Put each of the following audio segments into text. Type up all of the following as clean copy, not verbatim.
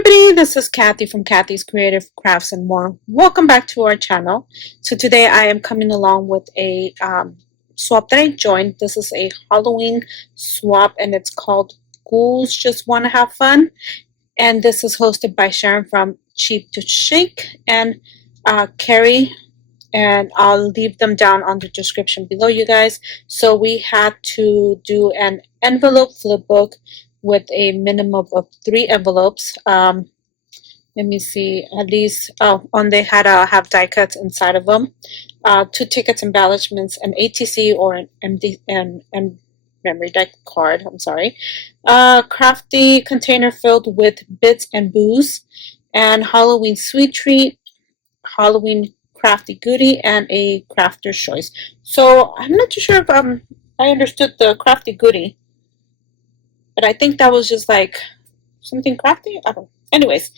everybody, this is Kathy from Kathy's Creative Crafts and More. Welcome back to our channel. So today I am coming along with a swap that I joined. This is a Halloween swap and it's called Ghouls Just Want to Have Fun. And this is hosted by Sharon from Cheap to Shake and Carrie. And I'll leave them down on the description below, you guys. So we had to do an envelope flip book with a minimum of 3 envelopes. Let me see, at least, they had to have die cuts inside of them. 2 tickets, embellishments, an ATC or an MD and memory deck card, I'm sorry. Crafty container filled with bits and booze, and Halloween sweet treat, Halloween crafty goodie, and a crafter's choice. So I'm not too sure if I understood the crafty goodie, but I think that was just like something crafty. I don't know. Anyways,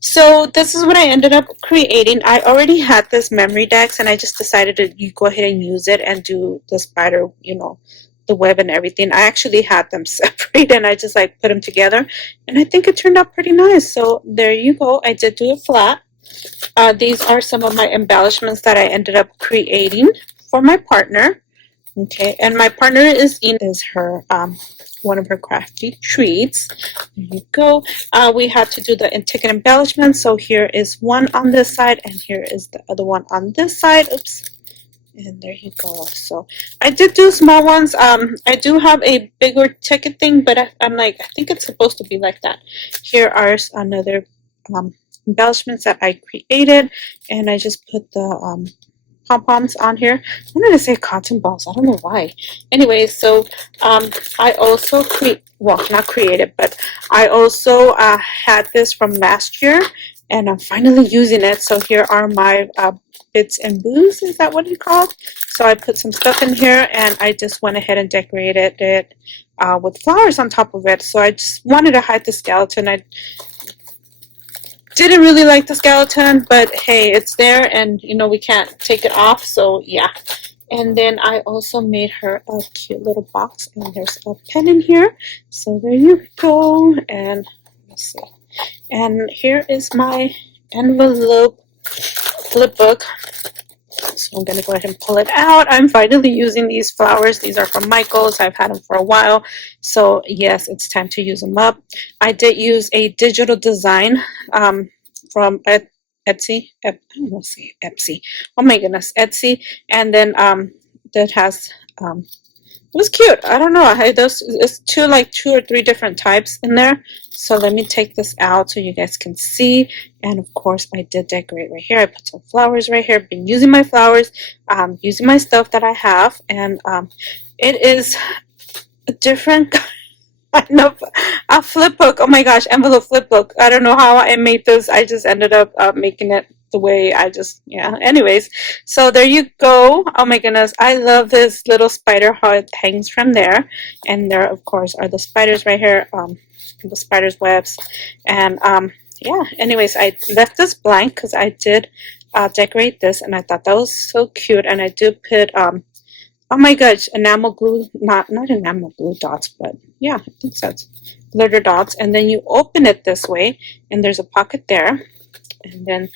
so this is what I ended up creating. I already had this memory decks and I just decided to go ahead and use it and do the spider, the web and everything. I actually had them separate and I just like put them together and I think it turned out pretty nice. So there you go. I did do it flat. These are some of my embellishments that I ended up creating for my partner. Okay, and my partner is her one of her crafty treats. There you go. We had to do the ticket embellishment. So here is one on this side and here is the other one on this side. Oops. And there you go. So I did do small ones. I do have a bigger ticket thing, but I'm like, I think it's supposed to be like that. Here are another embellishments that I created, and I just put the pom-poms on here. I'm going to say cotton balls. I don't know why. Anyway, so I also not created, but I also had this from last year, and I'm finally using it. So here are my bits and booze. Is that what you called? So I put some stuff in here, and I just went ahead and decorated it with flowers on top of it. So I just wanted to hide the skeleton. I didn't really like the skeleton, but hey, it's there and we can't take it off, so yeah. And then I also made her a cute little box, and there's a pen in here, so there you go. And let's see, and here is my envelope flip book. So I'm going to go ahead and pull it out. I'm finally using these flowers. These are from Michael's. I've had them for a while. So yes, it's time to use them up. I did use a digital design from Etsy. I almost say Etsy. Oh my goodness, Etsy. And then that has it was cute. I don't know. It's two or three different types in there. So let me take this out so you guys can see. And of course, I did decorate right here. I put some flowers right here. I've been using my flowers, using my stuff that I have, and it is a different kind of a flip book. Oh my gosh, envelope flip book. I don't know how I made this. I just ended up making it the way anyways, so there you go. Oh my goodness, I love this little spider, how it hangs from there, and there of course are the spiders right here, the spiders webs, and yeah, anyways, I left this blank because I did decorate this and I thought that was so cute. And I did put oh my gosh, enamel glue, not enamel glue dots, but yeah, I think so, it's glitter dots. And then you open it this way and there's a pocket there, and then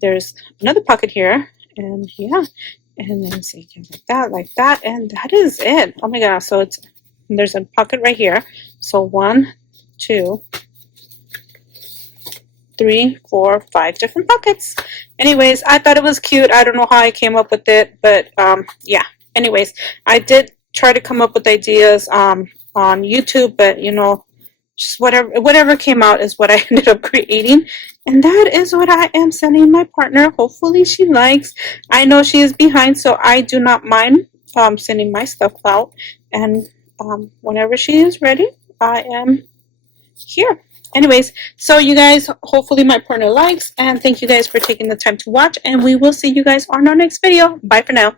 there's another pocket here, and yeah, and then see, like that, and that is it. Oh my gosh, so there's a pocket right here. So 1, 2, 3, 4, 5 different pockets. Anyways, I thought it was cute. I don't know how I came up with it, but yeah. Anyways, I did try to come up with ideas on YouTube, but just whatever came out is what I ended up creating, and that is what I am sending my partner. Hopefully she likes. I know she is behind, so I do not mind sending my stuff out, and whenever she is ready, I am here. Anyways, so you guys, hopefully my partner likes, and thank you guys for taking the time to watch, and we will see you guys on our next video. Bye for now.